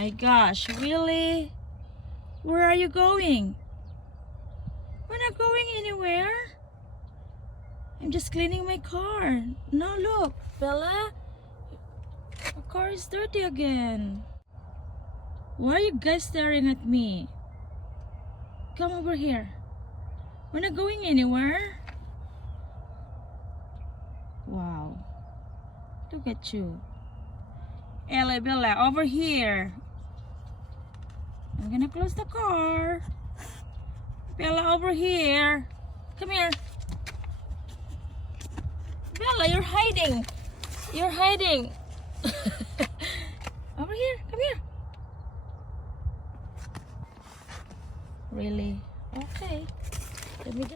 my gosh, really? Where are you going? We're not going anywhere. I'm just cleaning my car. No, look, Bella. My car is dirty again. Why are you guys staring at me? Come over here. We're not going anywhere. Wow. Look at you. Ella, Bella, over here. I'm gonna close the car. Bella, over here. Come here. Bella, you're hiding. You're hiding. Over here. Come here. Really? Okay. Let me just